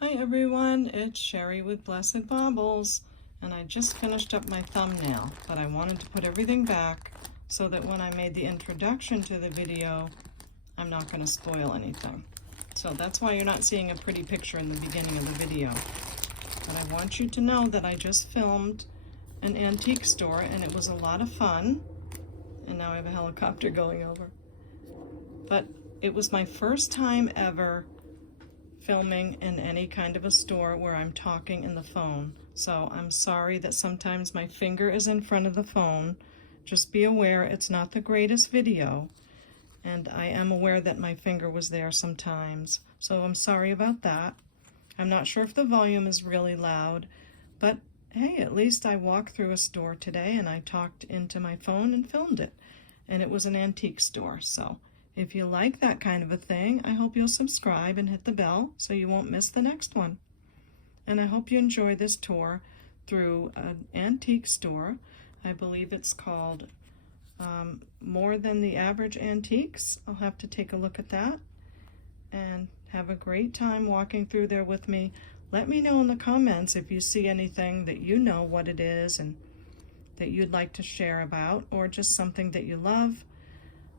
Hi everyone, it's Sherry with Blessed Baubles, and I just finished up my thumbnail, but I wanted to put everything back so that when I made the introduction to the video, I'm not going to spoil anything. So that's why you're not seeing a pretty picture in the beginning of the video. But I want you to know that I just filmed an antique store and it was a lot of fun. And now I have a helicopter going over. But it was my first time ever filming in any kind of a store where I'm talking in the phone. So I'm sorry that sometimes my finger is in front of the phone. Just be aware it's not the greatest video. And I am aware that my finger was there sometimes. So I'm sorry about that. I'm not sure if the volume is really loud, but hey, at least I walked through a store today and I talked into my phone and filmed it. And it was an antique store, so if you like that kind of a thing, I hope you'll subscribe and hit the bell so you won't miss the next one. And I hope you enjoy this tour through an antique store. I believe it's called More Than the Average Antiques. I'll have to take a look at that and have a great time walking through there with me. Let me know in the comments if you see anything that you know what it is and that you'd like to share about, or just something that you love.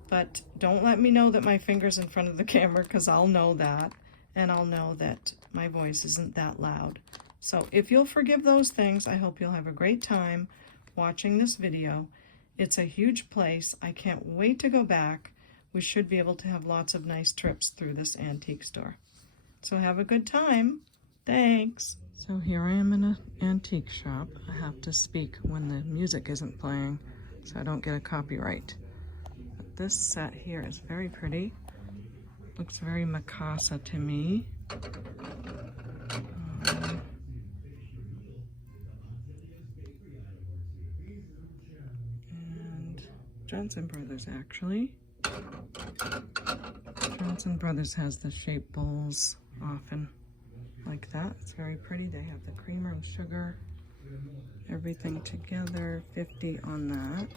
But don't let me know that my finger's in front of the camera, because I'll know that, and I'll know that my voice isn't that loud. So if you'll forgive those things, I hope you'll have a great time watching this video. It's a huge place. I can't wait to go back. We should be able to have lots of nice trips through this antique store. So have a good time. Thanks. So here I am in an antique shop. I have to speak when the music isn't playing so I don't get a copyright. This set here is very pretty. Looks very Mikasa to me. And Johnson Brothers, actually. Johnson Brothers has the shape bowls often like that. It's very pretty. They have the creamer and sugar, everything together. 50 on that.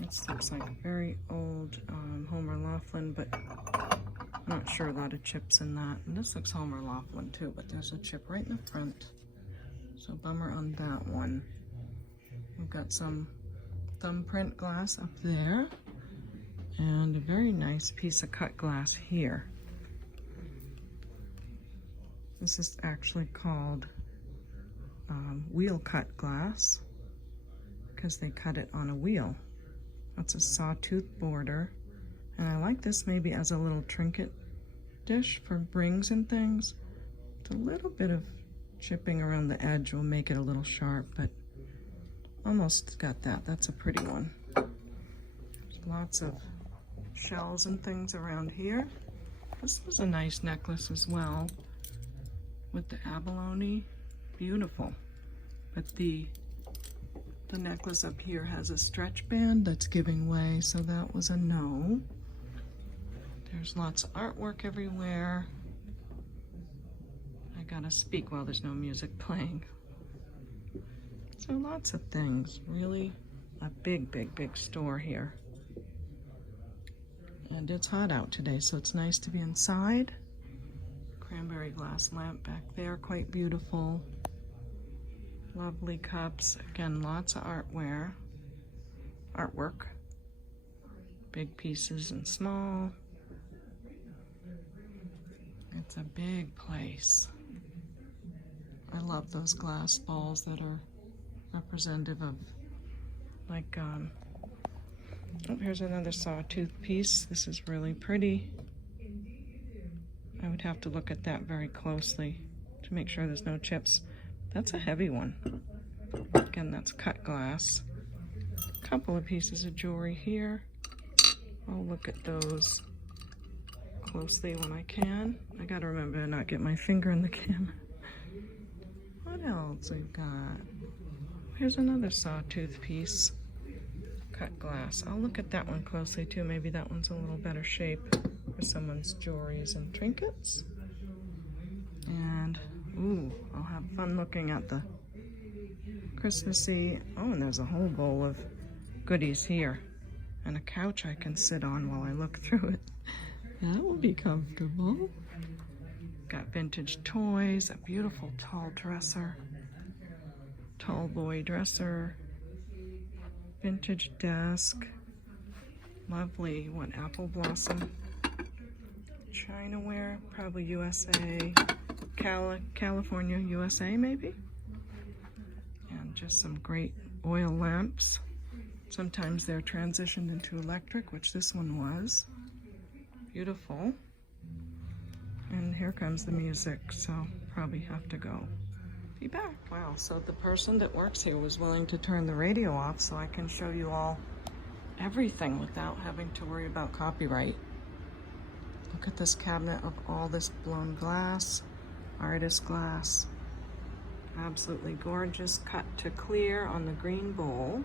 This looks like very old Homer Laughlin, but I'm not sure a lot of chips in that. And this looks Homer Laughlin too, but there's a chip right in the front. So bummer on that one. We've got some thumbprint glass up there and a very nice piece of cut glass here. This is actually called wheel cut glass because they cut it on a wheel. That's a sawtooth border, and I like this maybe as a little trinket dish for rings and things. It's a little bit of chipping around the edge will make it a little sharp, but almost got that. That's a pretty one. There's lots of shells and things around here. This was a nice necklace as well with the abalone. Beautiful. But the necklace up here has a stretch band that's giving way, so that was a no. There's lots of artwork everywhere. I gotta speak while there's no music playing. So lots of things. Really a big, big, big store here. And it's hot out today, so it's nice to be inside. Cranberry glass lamp back there, quite beautiful. Lovely cups. Again, lots of artwork. Big pieces and small. It's a big place. I love those glass balls that are representative of, like, oh, here's another sawtooth piece. This is really pretty. I would have to look at that very closely to make sure there's no chips. That's a heavy one. Again, that's cut glass. A couple of pieces of jewelry here. I'll look at those closely when I can. I gotta remember to not get my finger in the camera. What else we've got? Here's another sawtooth piece. Cut glass. I'll look at that one closely too. Maybe that one's a little better shape for someone's jewelries and trinkets. And ooh, I'll have fun looking at the Christmassy. Oh, and there's a whole bowl of goodies here. And a couch I can sit on while I look through it. That will be comfortable. got vintage toys, a beautiful tall dresser, tall boy dresser, vintage desk, lovely, what, apple blossom, Chinaware, probably USA, California, USA maybe, and just some great oil lamps. Sometimes they're transitioned into electric, which this one was. Beautiful. And here comes the music, so probably have to go. Be back. Wow, so the person that works here was willing to turn the radio off so I can show you all everything without having to worry about copyright. Look at this cabinet of all this blown glass, artist glass. Absolutely gorgeous, cut to clear on the green bowl.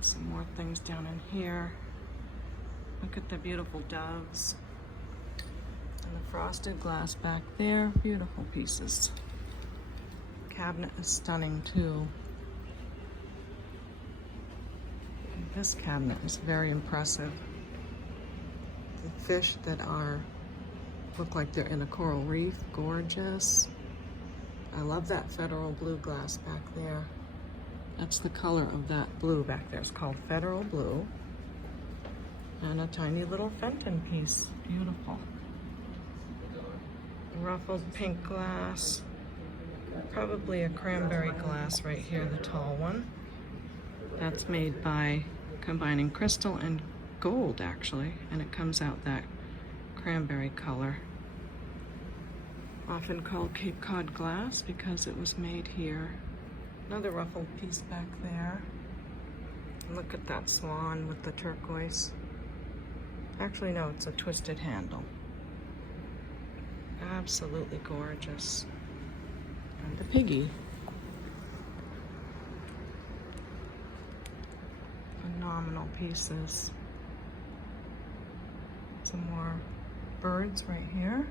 Some more things down in here. Look at the beautiful doves. And the frosted glass back there. Beautiful pieces. Cabinet is stunning too. And this cabinet is very impressive. The fish that look like they're in a coral reef. Gorgeous. I love that Federal blue glass back there. That's the color of that blue back there. It's called Federal Blue. And a tiny little Fenton piece. Beautiful. Ruffled pink glass. Probably a cranberry glass right here, the tall one. That's made by combining crystal and gold, actually. And it comes out that cranberry color. Often called Cape Cod glass because it was made here. Another ruffled piece back there. Look at that swan with the turquoise. Actually, no, it's a twisted handle. Absolutely gorgeous. And the piggy. Phenomenal pieces. Some more birds right here.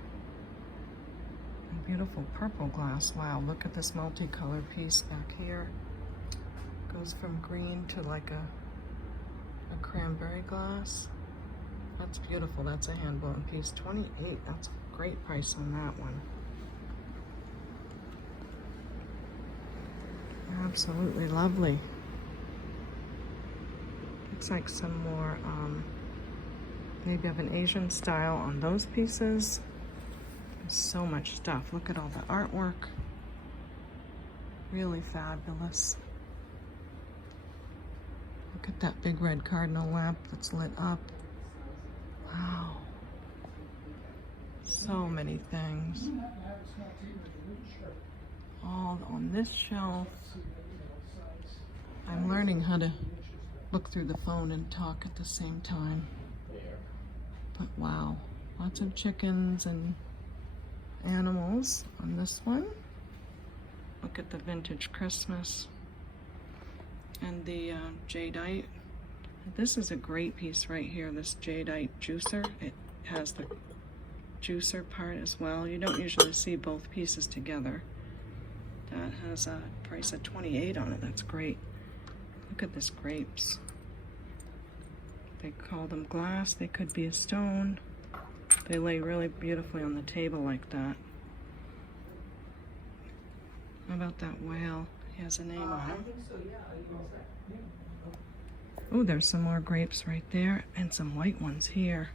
A beautiful purple glass. Wow, look at this multicolored piece back here. Goes from green to like a cranberry glass. That's beautiful. That's a hand blown piece. 28. That's a great price on that one. Absolutely lovely. Looks like some more maybe of an Asian style on those pieces. There's so much stuff. Look at all the artwork. Really fabulous. Look at that big red cardinal lamp that's lit up. Wow. So many things. All on this shelf. I'm learning how to look through the phone and talk at the same time. But wow, lots of chickens and animals on this one. Look at the vintage Christmas and the jadeite. This is a great piece right here, this jadeite juicer. It has the juicer part as well. You don't usually see both pieces together. That has a price of $28 on it. That's great. Look at this grapes. They call them glass. They could be a stone. They lay really beautifully on the table like that. How about that whale? He has a name on him. Oh, there's some more grapes right there and some white ones here.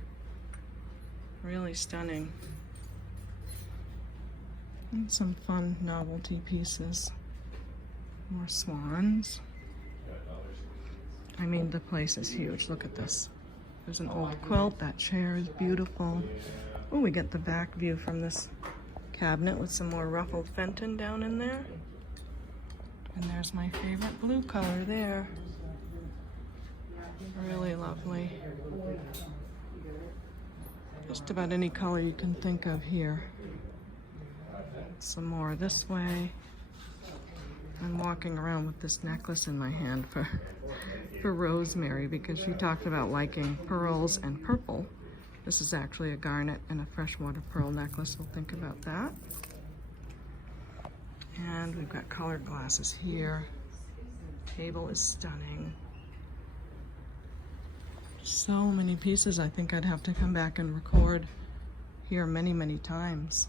Really stunning. And some fun novelty pieces. More swans. I mean, the place is huge. Look at this. There's an old quilt. That chair is beautiful. Oh, we get the back view from this cabinet with some more ruffled Fenton down in there. And there's my favorite blue color there. Really lovely. Just about any color you can think of here. Some more this way. I'm walking around with this necklace in my hand for Rosemary because she talked about liking pearls and purple. This is actually a garnet and a freshwater pearl necklace. We'll think about that. And we've got colored glasses here. Table is stunning. So many pieces. I think I'd have to come back and record here many, many times.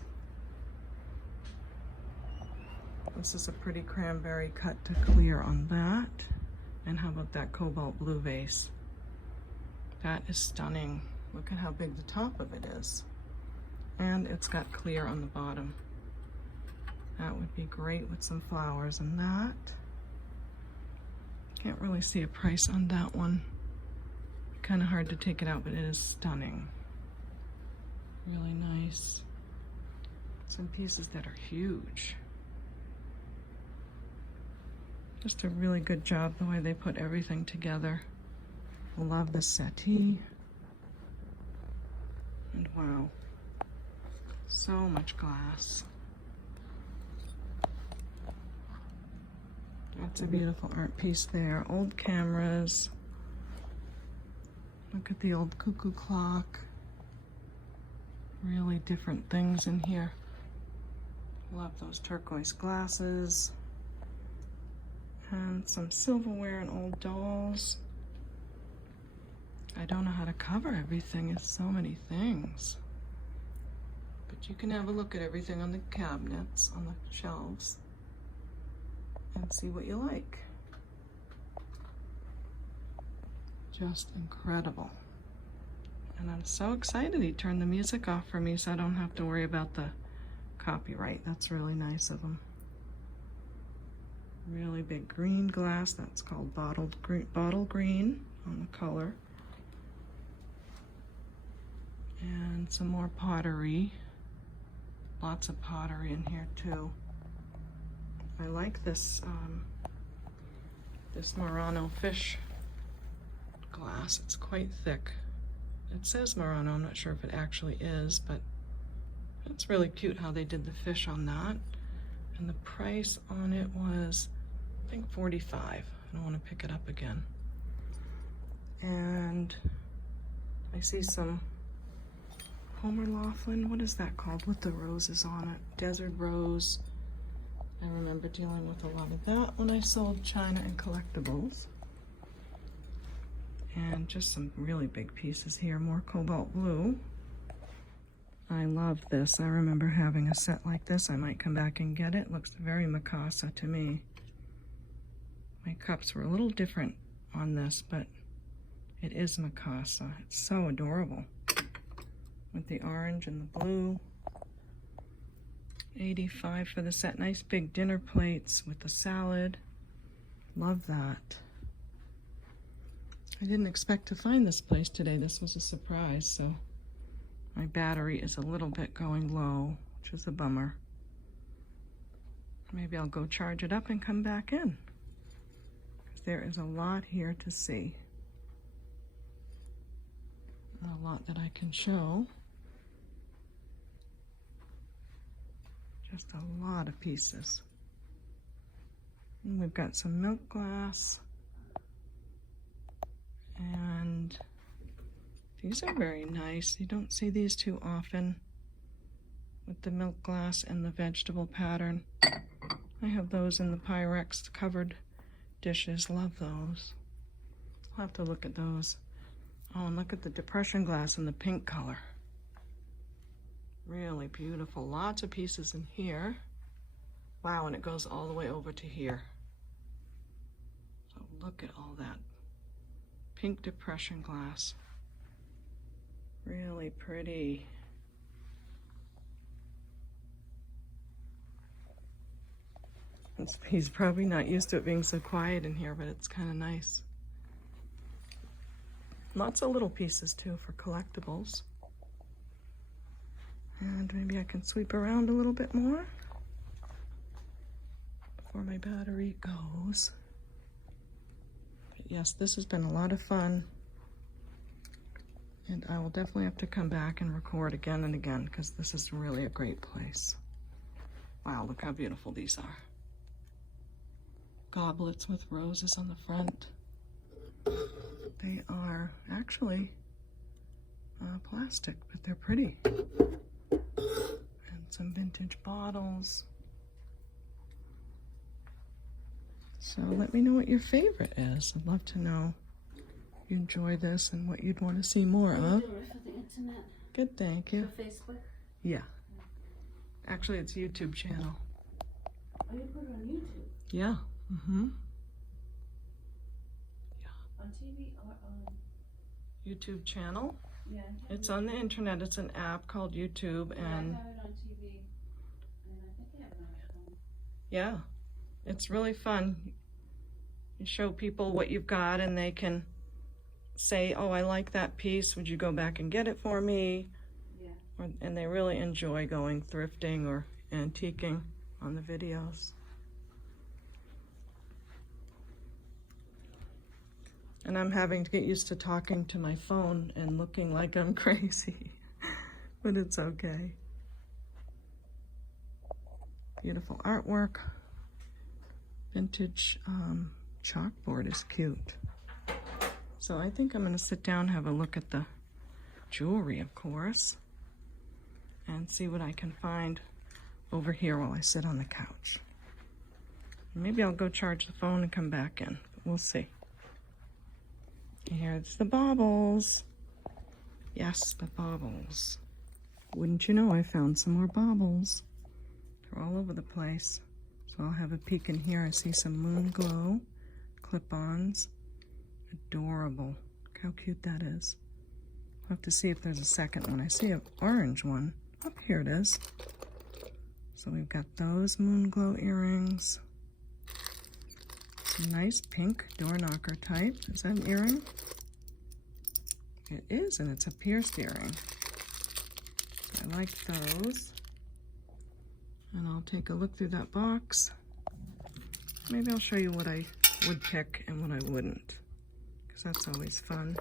This is a pretty cranberry cut to clear on that. And how about that cobalt blue vase? That is stunning. Look at how big the top of it is. And it's got clear on the bottom. That would be great with some flowers in that. Can't really see a price on that one. Kind of hard to take it out, but it is stunning. Really nice. Some pieces that are huge. Just a really good job the way they put everything together. Love the settee. And wow, so much glass. That's a beautiful art piece there. Old cameras. Look at the old cuckoo clock. Really different things in here. Love those turquoise glasses. And some silverware and old dolls. I don't know how to cover everything. It's so many things. But you can have a look at everything on the cabinets, on the shelves, and see what you like. Just incredible. And I'm so excited he turned the music off for me so I don't have to worry about the copyright. That's really nice of him. Really big green glass. That's called bottle green on the color. And some more pottery. Lots of pottery in here too. I like this this Murano fish glass. It's quite thick. It says Murano. I'm not sure if it actually is, but it's really cute how they did the fish on that. And the price on it was, I think, $45. I don't want to pick it up again. And I see some Homer Laughlin, what is that called with the roses on it? Desert rose. I remember dealing with a lot of that when I sold China and collectibles. And just some really big pieces here, more cobalt blue. I love this. I remember having a set like this. I might come back and get it. Looks very Mikasa to me. My cups were a little different on this, but it is Mikasa. It's so adorable. With the orange and the blue. $85 for the set. Nice big dinner plates with the salad. Love that. I didn't expect to find this place today. This was a surprise, so my battery is a little bit going low, which is a bummer. Maybe I'll go charge it up and come back in, because there is a lot here to see. A lot that I can show. Just a lot of pieces. And we've got some milk glass. And these are very nice. You don't see these too often with the milk glass and the vegetable pattern. I have those in the Pyrex covered dishes. Love those. I'll have to look at those. Oh, and look at the depression glass in the pink color. Really beautiful. Lots of pieces in here. Wow, and it goes all the way over to here. So look at all that pink depression glass. Really pretty. He's probably not used to it being so quiet in here, but it's kind of nice. Lots of little pieces too for collectibles. And maybe I can sweep around a little bit more before my battery goes. But yes, this has been a lot of fun. And I will definitely have to come back and record again and again, because this is really a great place. Wow, look how beautiful these are. Goblets with roses on the front. They are actually plastic, but they're pretty. And some vintage bottles. So let me know what your favorite is. I'd love to know if you enjoy this and what you'd want to see more of. For the internet. Good, thank you. For Facebook? Yeah. Actually, it's YouTube channel. Oh, you put it on YouTube? Yeah. Mm-hmm. Yeah. On TV or on? YouTube channel. Yeah. It's on the internet. It's an app called YouTube, Yeah, and I have it on TV, and I think I have it on my phone. yeah, it's really fun. You show people what you've got, and they can say, "Oh, I like that piece. Would you go back and get it for me?" Yeah. And they really enjoy going thrifting or antiquing on the videos. And I'm having to get used to talking to my phone and looking like I'm crazy, but it's okay. Beautiful artwork. Vintage chalkboard is cute. So I think I'm going to sit down, have a look at the jewelry, of course, and see what I can find over here while I sit on the couch. Maybe I'll go charge the phone and come back in. We'll see. Here's the baubles. Yes, the baubles. Wouldn't you know, I found some more baubles. They're all over the place. So I'll have a peek in here. I see some moon glow clip-ons. Adorable. Look how cute that is. I'll have to see if there's a second one. I see an orange one. Oh, here it is. So we've got those moon glow earrings. Some nice pink door knocker type. Is that an earring? It is, and it's a pierced earring. I like those. And I'll take a look through that box. Maybe I'll show you what I would pick and what I wouldn't, because that's always fun.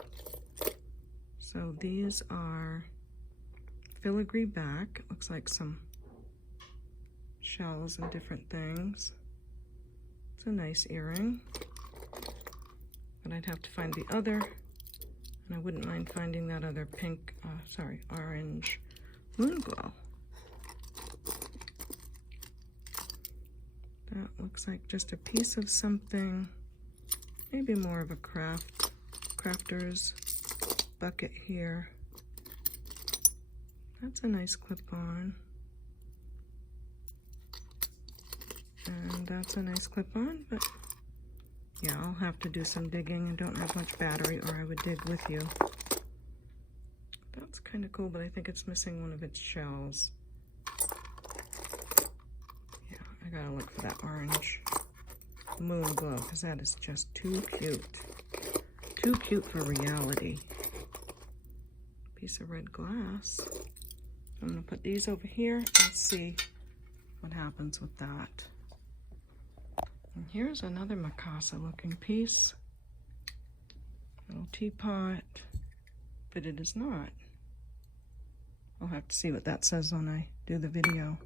So these are filigree back. It looks like some shells and different things. It's a nice earring, but I'd have to find the other, and I wouldn't mind finding that other pink, orange moon glow. That looks like just a piece of something, maybe more of a crafter's bucket here. That's a nice clip-on. And that's a nice clip-on, but yeah, I'll have to do some digging. I don't have much battery, or I would dig with you. That's kind of cool, but I think it's missing one of its shells. Yeah, I gotta look for that orange moon glow, because that is just too cute. Too cute for reality. Piece of red glass. I'm gonna put these over here and see what happens with that. And here's another Mikasa looking piece. Little teapot, but it is not. I'll have to see what that says when I do the video.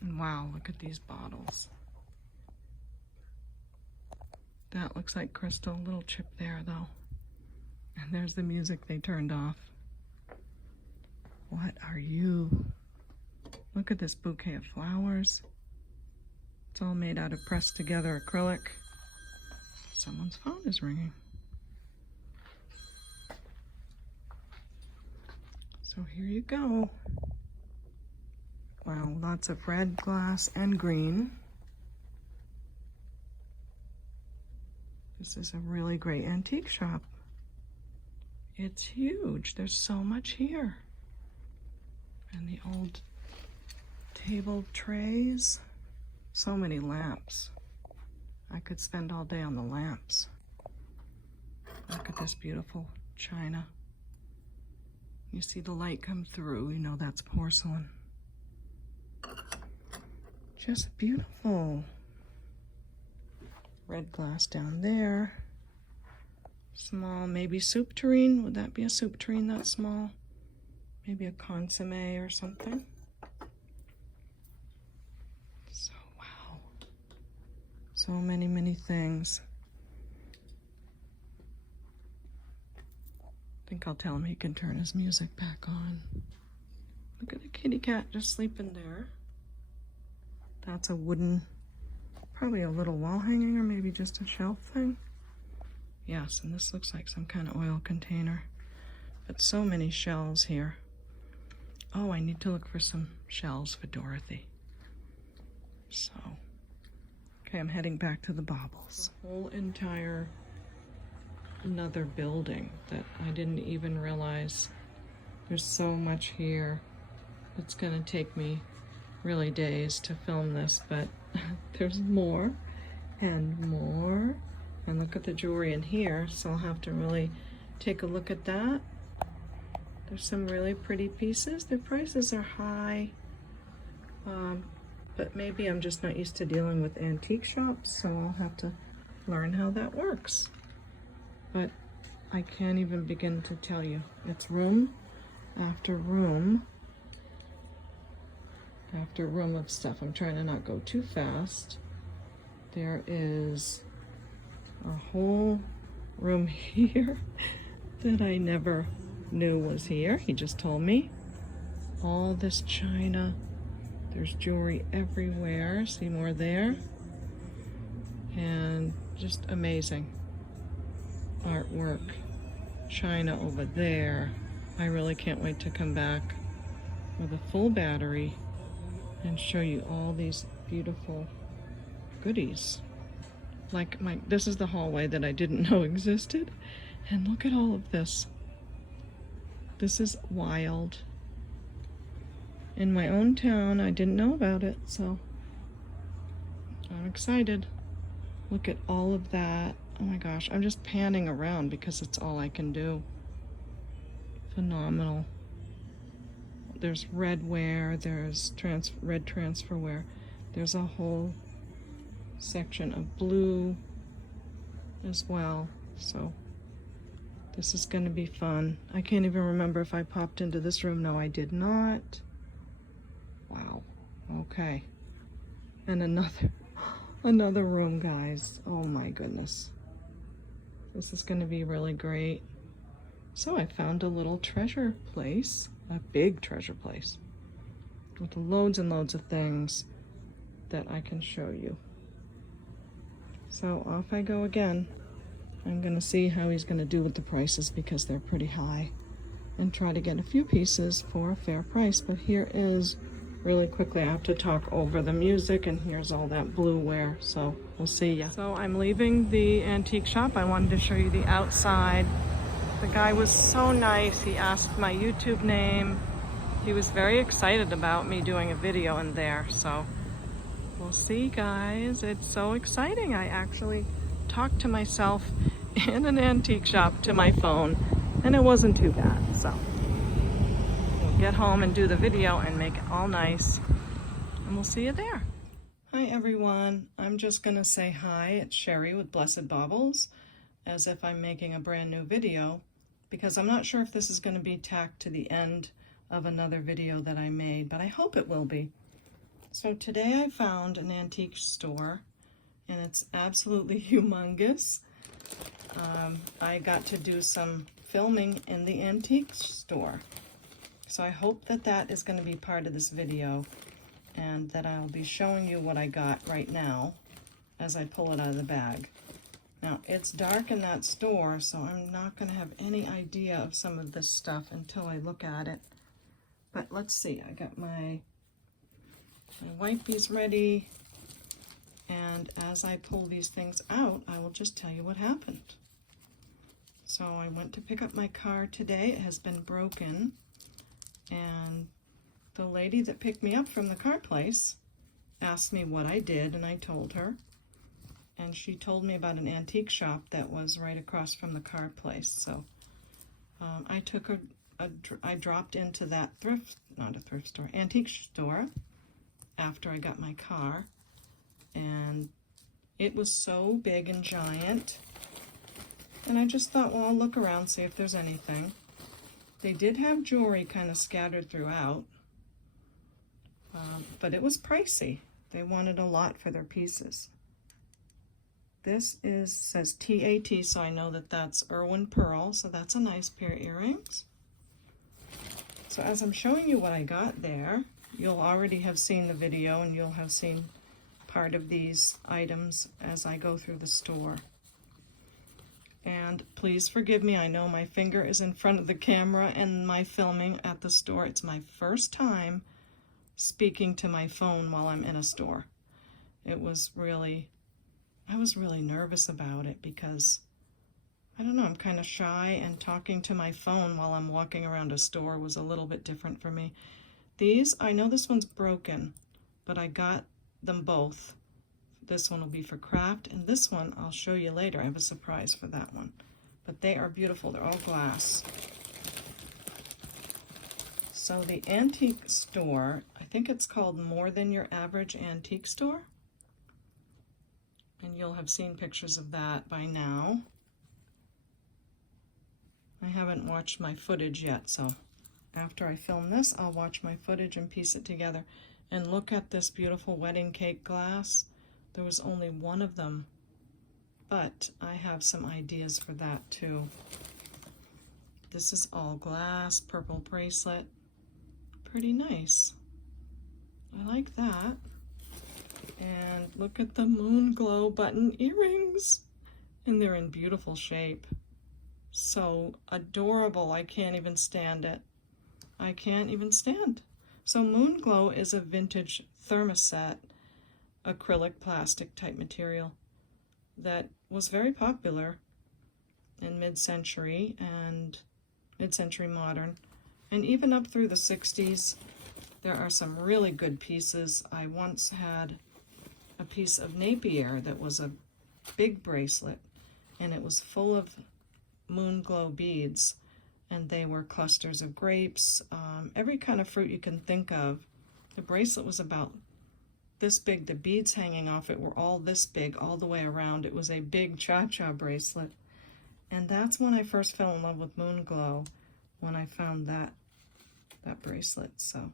And wow, look at these bottles. That looks like crystal, little chip there though. And there's the music they turned off. What are you? Look at this bouquet of flowers. It's all made out of pressed together acrylic. Someone's phone is ringing. So here you go. Wow, lots of red glass and green. This is a really great antique shop. It's huge. There's so much here. And the old table trays. So many lamps. I could spend all day on the lamps. Look at this beautiful china. You see the light come through, you know that's porcelain. Just beautiful. Red glass down there. Small, maybe soup tureen. Would that be a soup tureen that small? Maybe a consomme or something. So, wow. So many, many things. I think I'll tell him he can turn his music back on. Look at the kitty cat just sleeping there. That's a wooden, probably a little wall hanging or maybe just a shelf thing. Yes, and this looks like some kind of oil container. But so many shells here. Oh, I need to look for some shells for Dorothy. So, okay, I'm heading back to the Baubles. Whole entire another building that I didn't even realize. There's so much here. It's gonna take me really days to film this, but there's more and more. And look at the jewelry in here, so I'll have to really take a look at that. There's some really pretty pieces. Their prices are high, but maybe I'm just not used to dealing with antique shops, so I'll have to learn how that works. But I can't even begin to tell you. It's room after room after room of stuff. I'm trying to not go too fast. There is a whole room here that I never knew was here. He just told me. All this china. There's jewelry everywhere. See more there. And just amazing artwork. China over there. I really can't wait to come back with a full battery and show you all these beautiful goodies. Like this is the hallway that I didn't know existed. And look at all of this. This is wild. In my own town, I didn't know about it, so I'm excited. Look at all of that. Oh my gosh, I'm just panning around because it's all I can do. Phenomenal. There's red ware, there's red transfer ware. There's a whole section of blue as well. So this is going to be fun. I can't even remember if I popped into this room. No, I did not. Wow. Okay. And another room, guys. Oh my goodness. This is going to be really great. So I found a little treasure place, a big treasure place with loads and loads of things that I can show you. So off I go again. I'm going to see how he's going to do with the prices because they're pretty high and try to get a few pieces for a fair price. But here is, really quickly, I have to talk over the music, and here's all that blue ware. So we'll see ya. So I'm leaving the antique shop. I wanted to show you the outside. The guy was so nice. He asked my YouTube name. He was very excited about me doing a video in there. So we'll see, guys. It's so exciting. I actually talked to myself in an antique shop to my phone, and it wasn't too bad. So we'll get home and do the video and make it all nice, and we'll see you there. Hi everyone. I'm just gonna say hi. It's Sherry with Blessed Baubles, as if I'm making a brand new video, because I'm not sure if this is going to be tacked to the end of another video that I made, but I hope it will be. So today I found an antique store, and it's absolutely humongous. I got to do some filming in the antique store. So I hope that that is going to be part of this video, and that I'll be showing you what I got right now as I pull it out of the bag. Now, it's dark in that store, so I'm not going to have any idea of some of this stuff until I look at it. But let's see. I got my wipies ready, and as I pull these things out, I will just tell you what happened. So I went to pick up my car today. It has been broken, and the lady that picked me up from the car place asked me what I did, and I told her. And she told me about an antique shop that was right across from the car place. So I took I dropped into that not a thrift store, antique store after I got my car. And it was so big and giant. And I just thought, well, I'll look around, see if there's anything. They did have jewelry kind of scattered throughout. But it was pricey. They wanted a lot for their pieces. This says TAT, so I know that that's Irwin Pearl, so that's a nice pair of earrings. So as I'm showing you what I got there, you'll already have seen the video, and you'll have seen part of these items as I go through the store. And please forgive me, I know my finger is in front of the camera and my filming at the store. It's my first time speaking to my phone while I'm in a store. I was really nervous about it because, I don't know, I'm kind of shy, and talking to my phone while I'm walking around a store was a little bit different for me. These, I know this one's broken, but I got them both. This one will be for craft, and this one I'll show you later. I have a surprise for that one. But they are beautiful. They're all glass. So the antique store, I think it's called More Than Your Average Antique Store. And you'll have seen pictures of that by now. I haven't watched my footage yet, so after I film this, I'll watch my footage and piece it together. And look at this beautiful wedding cake glass. There was only one of them, but I have some ideas for that too. This is all glass, purple bracelet. Pretty nice. I like that. And look at the moon glow button earrings. And they're in beautiful shape. So adorable, I can't even stand it. I can't even stand. So moon glow is a vintage thermoset acrylic plastic type material that was very popular in mid-century and mid-century modern, and even up through the 60s. There are some really good pieces. I once had a piece of Napier that was a big bracelet, and it was full of moon glow beads, and they were clusters of grapes, every kind of fruit you can think of. The bracelet was about this big. The beads hanging off it were all this big all the way around. It was a big cha-cha bracelet. And that's when I first fell in love with moon glow, when I found that bracelet. So,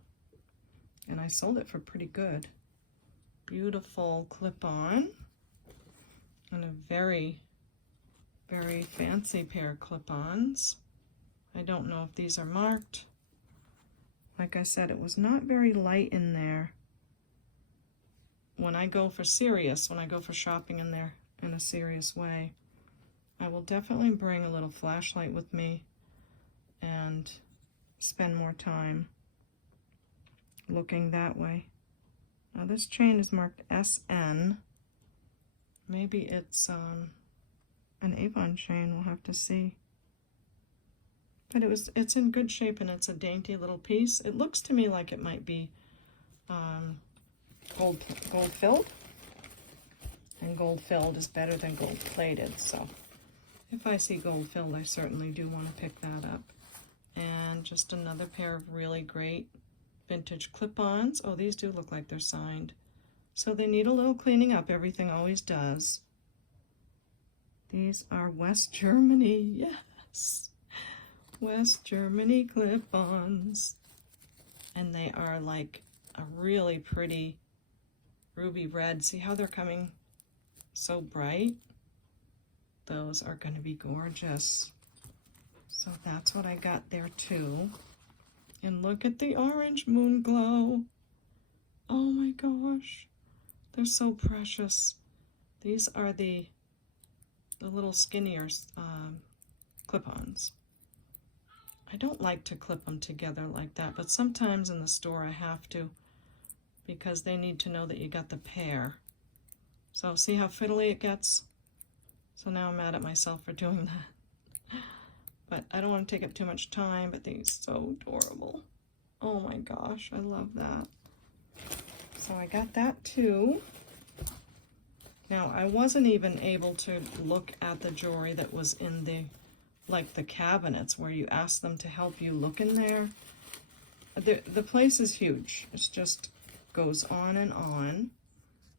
and I sold it for pretty good. Beautiful clip-on, and a very, very fancy pair of clip-ons. I don't know if these are marked. Like I said, it was not very light in there. When I go for shopping in there in a serious way, I will definitely bring a little flashlight with me and spend more time looking that way. Now this chain is marked SN. Maybe it's an Avon chain, we'll have to see. But it's in good shape, and it's a dainty little piece. It looks to me like it might be gold filled, and gold filled is better than gold plated. So if I see gold filled, I certainly do want to pick that up. And just another pair of really great vintage clip-ons. Oh, these do look like they're signed. So they need a little cleaning up. Everything always does. These are West Germany. Yes. West Germany clip-ons. And they are like a really pretty ruby red. See how they're coming so bright? Those are going to be gorgeous. So that's what I got there too. And look at the orange moon glow. Oh my gosh. They're so precious. These are the little skinnier clip-ons. I don't like to clip them together like that, but sometimes in the store I have to, because they need to know that you got the pair. So see how fiddly it gets? So now I'm mad at myself for doing that. But I don't want to take up too much time, but these are so adorable. Oh my gosh, I love that. So I got that too. Now I wasn't even able to look at the jewelry that was in the cabinets where you ask them to help you look in there. The place is huge. It just goes on and on.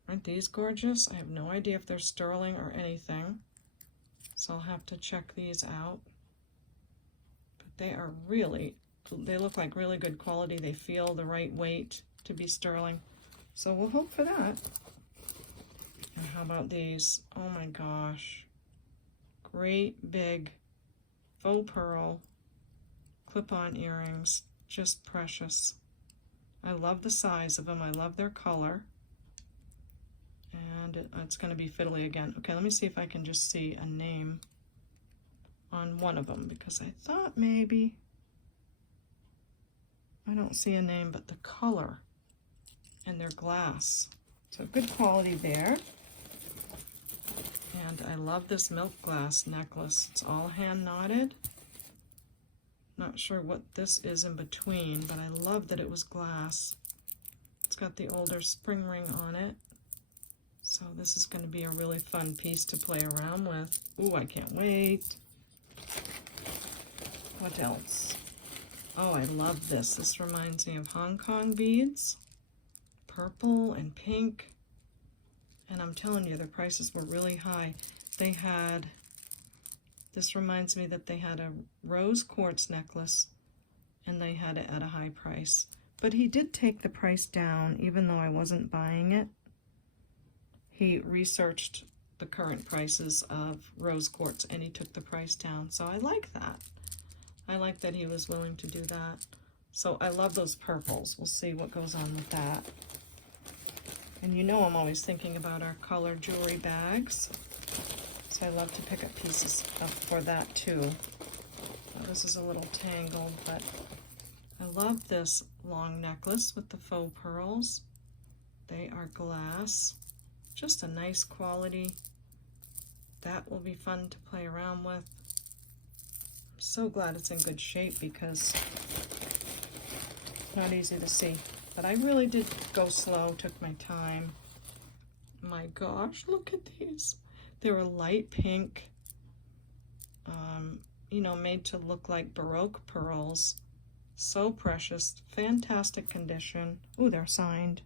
Aren't these gorgeous? I have no idea if they're sterling or anything, so I'll have to check these out. But they look like really good quality. They feel the right weight to be sterling, so we'll hope for that. And how about these? Oh my gosh, great big faux pearl clip-on earrings, just precious. I love the size of them. I love their color. And it's going to be fiddly again. Okay, let me see if I can just see a name on one of them because I thought maybe, I don't see a name, but the color, and they're glass. So good quality there. And I love this milk glass necklace. It's all hand knotted. Not sure what this is in between, but I love that it was glass. It's got the older spring ring on it. So this is going to be a really fun piece to play around with. Ooh, I can't wait. What else? Oh, I love this. This reminds me of Hong Kong beads. Purple and pink. And I'm telling you, the prices were really high. They had, this reminds me that they had a rose quartz necklace, and they had it at a high price. But he did take the price down, even though I wasn't buying it. He researched the current prices of rose quartz, and he took the price down. So I like that. I like that he was willing to do that. So I love those purples. We'll see what goes on with that. And you know I'm always thinking about our color jewelry bags. So I love to pick up pieces for that too. Now, this is a little tangled, but I love this long necklace with the faux pearls. They are glass. Just a nice quality. That will be fun to play around with. I'm so glad it's in good shape because it's not easy to see. But I really did go slow, took my time. My gosh, look at these. They were light pink, you know, made to look like Baroque pearls. So precious, fantastic condition. Ooh, they're signed.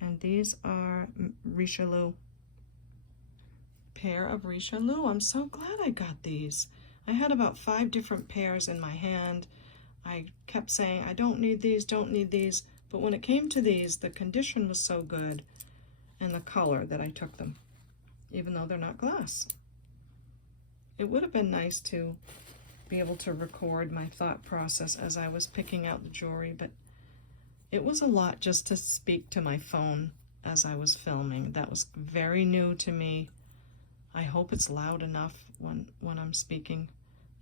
And these are Richelieu. Pair of Richelieu. I'm so glad I got these. I had about 5 different pairs in my hand. I kept saying, I don't need these, don't need these. But when it came to these, the condition was so good and the color that I took them, even though they're not glass. It would have been nice to be able to record my thought process as I was picking out the jewelry, but it was a lot just to speak to my phone as I was filming. That was very new to me. I hope it's loud enough when I'm speaking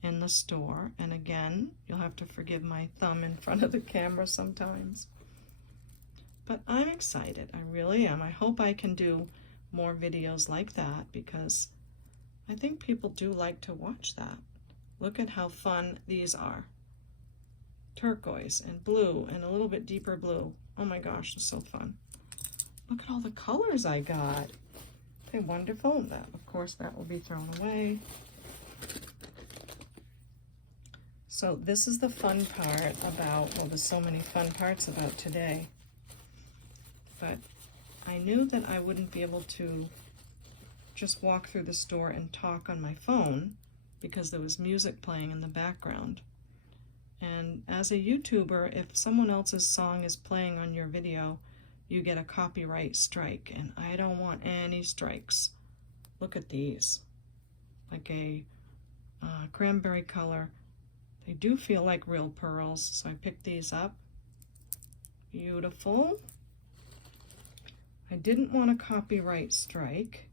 in the store. And again, you'll have to forgive my thumb in front of the camera sometimes. But I'm excited. I really am. I hope I can do more videos like that because I think people do like to watch that. Look at how fun these are. Turquoise and blue and a little bit deeper blue. Oh my gosh, it's so fun. Look at all the colors I got. Okay, wonderful. That, of course, that will be thrown away. So this is the fun part about, well, there's so many fun parts about today. But I knew that I wouldn't be able to just walk through the store and talk on my phone because there was music playing in the background. And as a YouTuber, if someone else's song is playing on your video, you get a copyright strike, and I don't want any strikes. Look at these, like a cranberry color. They do feel like real pearls, so I picked these up. Beautiful. I didn't want a copyright strike,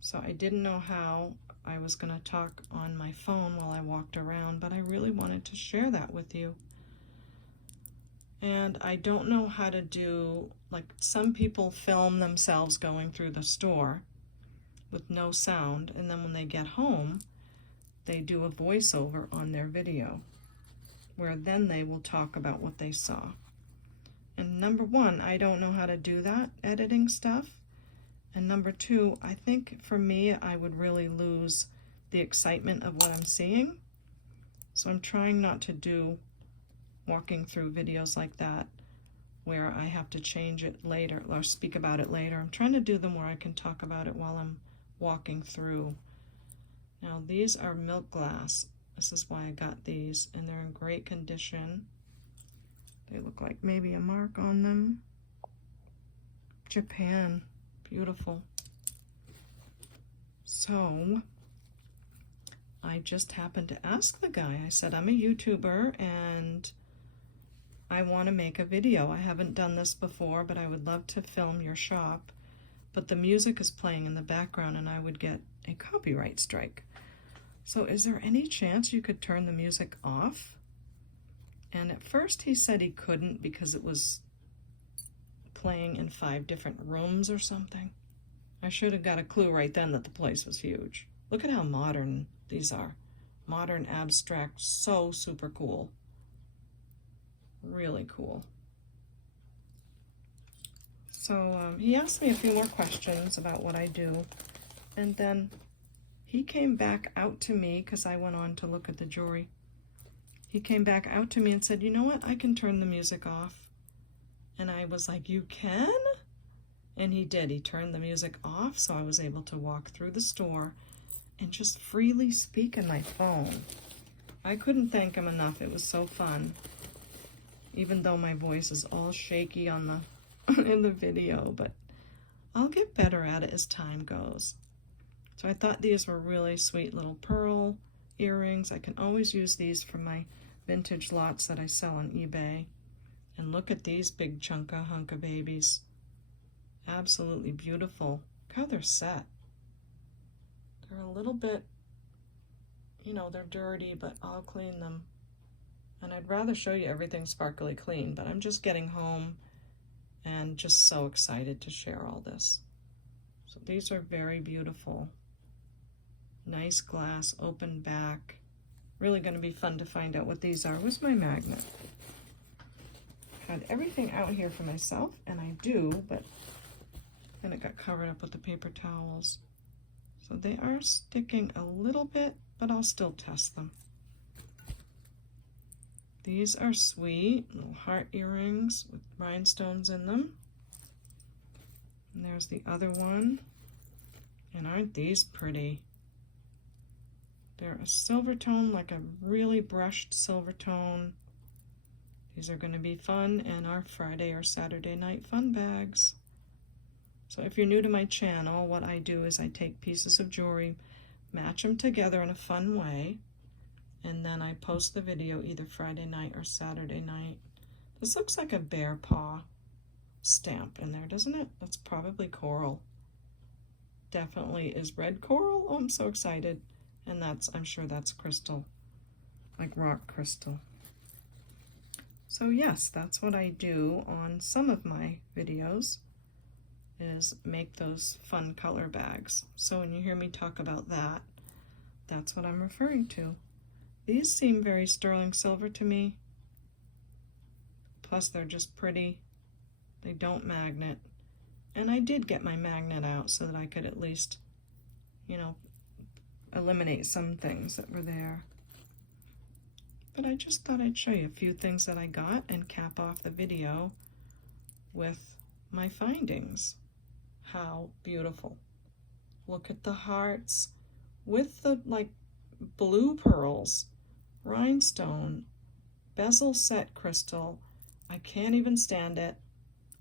so I didn't know how I was going to talk on my phone while I walked around, but I really wanted to share that with you. And I don't know how to do, like some people film themselves going through the store with no sound, and then when they get home, they do a voiceover on their video, where then they will talk about what they saw. And number one, I don't know how to do that, editing stuff. And number two, I think for me, I would really lose the excitement of what I'm seeing. So I'm trying not to do walking through videos like that where I have to change it later or speak about it later. I'm trying to do them where I can talk about it while I'm walking through. Now these are milk glass. This is why I got these, and they're in great condition. They look like maybe a mark on them. Japan. Beautiful. So I just happened to ask the guy. I said, I'm a YouTuber and I want to make a video. I haven't done this before, but I would love to film your shop. But the music is playing in the background and I would get a copyright strike. So is there any chance you could turn the music off? And at first he said he couldn't because it was playing in 5 different rooms or something. I should have got a clue right then that the place was huge. Look at how modern these are. Modern abstract, so super cool. Really cool. So he asked me a few more questions about what I do, and then he came back out to me because I went on to look at the jewelry. He came back out to me and said, you know what, I can turn the music off. And I was like, you can? And he did. He turned the music off, so I was able to walk through the store and just freely speak in my phone. I couldn't thank him enough. It was so fun. Even though my voice is all shaky on the in the video, but I'll get better at it as time goes. So I thought these were really sweet little pearl earrings. I can always use these for my vintage lots that I sell on eBay. And look at these big chunka hunka babies. Absolutely beautiful. Look how they're set. They're a little bit, you know, they're dirty, but I'll clean them. And I'd rather show you everything sparkly clean, but I'm just getting home and just so excited to share all this. So these are very beautiful. Nice glass, open back. Really going to be fun to find out what these are. Where's my magnet? Had everything out here for myself, and I do, but then it got covered up with the paper towels. So they are sticking a little bit, but I'll still test them. These are sweet, little heart earrings with rhinestones in them. And there's the other one. And aren't these pretty? They're a silver tone, like a really brushed silver tone. These are going to be fun in our Friday or Saturday night fun bags. So if you're new to my channel, what I do is I take pieces of jewelry, match them together in a fun way, and then I post the video either Friday night or Saturday night. This looks like a bear paw stamp in there, doesn't it? That's probably coral. Definitely is red coral. Oh, I'm so excited. And that's, I'm sure that's crystal, like rock crystal. So yes, that's what I do on some of my videos, is make those fun color bags. So when you hear me talk about that, that's what I'm referring to. These seem very sterling silver to me. Plus they're just pretty. They don't magnet. And I did get my magnet out so that I could at least, you know, eliminate some things that were there. But I just thought I'd show you a few things that I got and cap off the video with my findings. How beautiful. Look at the hearts with the like blue pearls, rhinestone, bezel set crystal. I can't even stand it.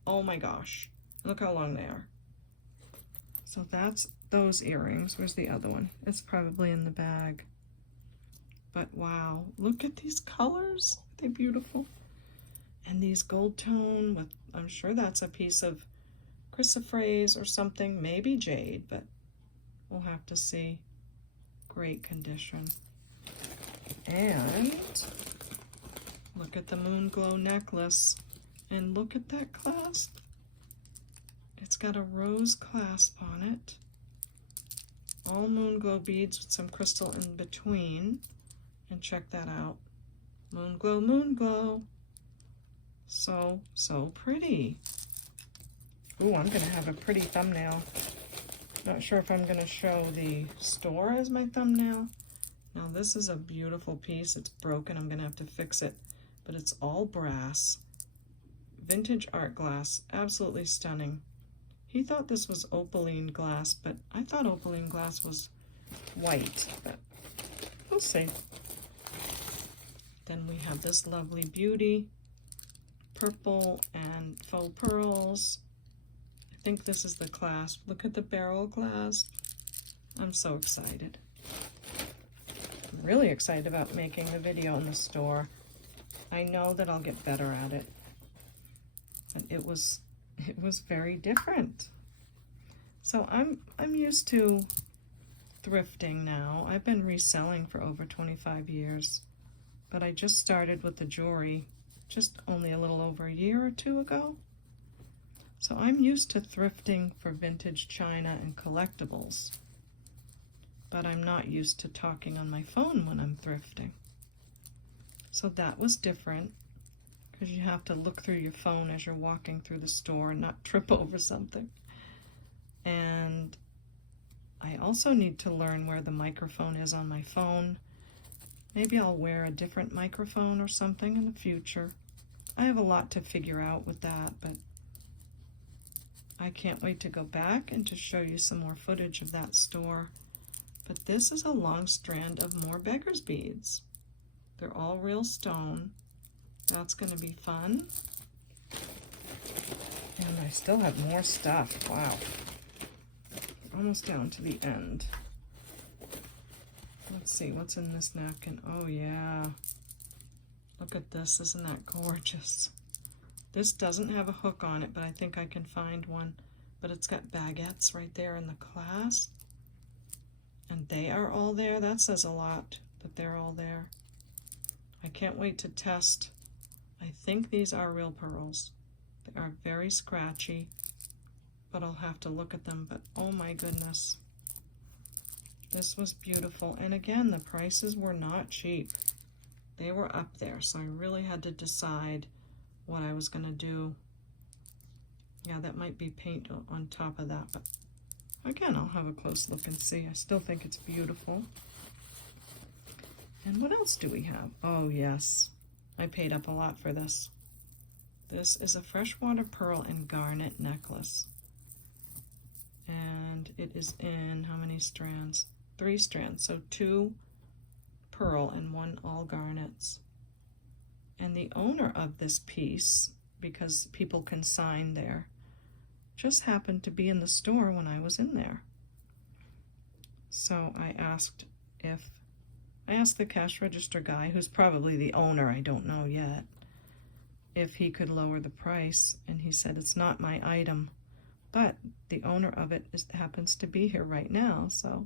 Oh my gosh. Look how long they are. So that's those earrings. Where's the other one? It's probably in the bag. But wow, look at these colors. Aren't they beautiful? And these gold tone with, I'm sure that's a piece of chrysoprase or something, maybe jade, but we'll have to see. Great condition. And look at the moon glow necklace. And look at that clasp. It's got a rose clasp on it. All moon glow beads with some crystal in between. And check that out. Moon glow, moon glow. So, so pretty. Ooh, I'm gonna have a pretty thumbnail. Not sure if I'm gonna show the store as my thumbnail. Now this is a beautiful piece. It's broken, I'm gonna have to fix it. But it's all brass. Vintage art glass, absolutely stunning. He thought this was opaline glass, but I thought opaline glass was white, but we'll see. Then we have this lovely beauty, purple and faux pearls. I think this is the clasp. Look at the barrel clasp. I'm so excited. I'm really excited about making the video in the store. I know that I'll get better at it. But it was very different. So I'm used to thrifting now. I've been reselling for over 25 years, but I just started with the jewelry just only a little over a year or two ago. So I'm used to thrifting for vintage china and collectibles, but I'm not used to talking on my phone when I'm thrifting. So that was different, because you have to look through your phone as you're walking through the store and not trip over something. And I also need to learn where the microphone is on my phone. Maybe I'll wear a different microphone or something in the future. I have a lot to figure out with that, but I can't wait to go back and to show you some more footage of that store. But this is a long strand of more beggar's beads. They're all real stone. That's going to be fun. And I still have more stuff. Wow. Almost down to the end. Let's see, what's in this napkin? Oh yeah. Look at this, isn't that gorgeous? This doesn't have a hook on it, but I think I can find one. But it's got baguettes right there in the clasp. And they are all there. That says a lot, that they're all there. I can't wait to test. I think these are real pearls. They are very scratchy, but I'll have to look at them. But oh my goodness. This was beautiful. And again, the prices were not cheap. They were up there, so I really had to decide what I was going to do. Yeah, that might be paint on top of that, but again, I'll have a close look and see. I still think it's beautiful. And what else do we have? Oh, yes. I paid up a lot for this. This is a freshwater pearl and garnet necklace. And it is in how many strands? 3 strands, so 2 pearl and 1 all garnets. And the owner of this piece, because people can sign there, just happened to be in the store when I was in there. So I asked the cash register guy, who's probably the owner, I don't know yet, if he could lower the price, and he said it's not my item, but the owner of it happens to be here right now, so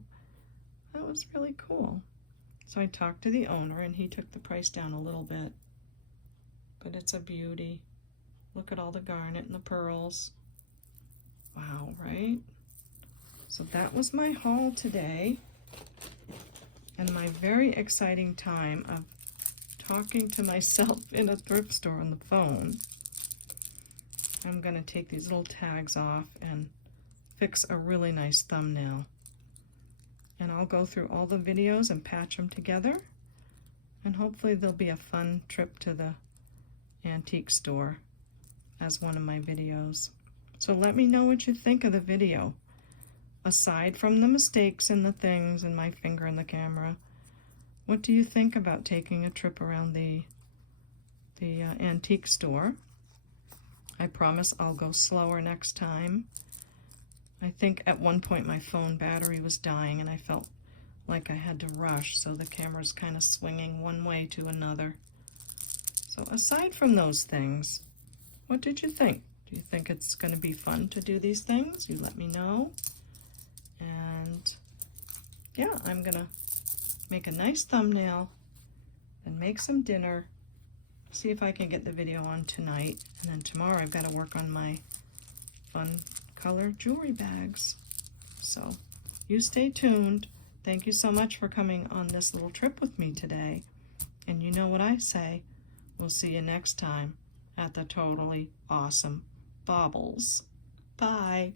that was really cool. So I talked to the owner, and he took the price down a little bit, but it's a beauty. Look at all the garnet and the pearls. Wow, right? So that was my haul today, and my very exciting time of talking to myself in a thrift store on the phone. I'm going to take these little tags off and fix a really nice thumbnail. And I'll go through all the videos and patch them together, and hopefully there'll be a fun trip to the antique store as one of my videos. So let me know what you think of the video. Aside from the mistakes and the things and my finger in the camera, what do you think about taking a trip around the antique store? I promise I'll go slower next time. I think at one point my phone battery was dying and I felt like I had to rush, so the camera's kind of swinging one way to another. So aside from those things, what did you think? Do you think it's going to be fun to do these things? You let me know. And yeah, I'm going to make a nice thumbnail and make some dinner. See if I can get the video on tonight. And then tomorrow I've got to work on my fun color jewelry bags. So you stay tuned. Thank you so much for coming on this little trip with me today. And you know what I say. We'll see you next time at the Totally Awesome Baubles. Bye.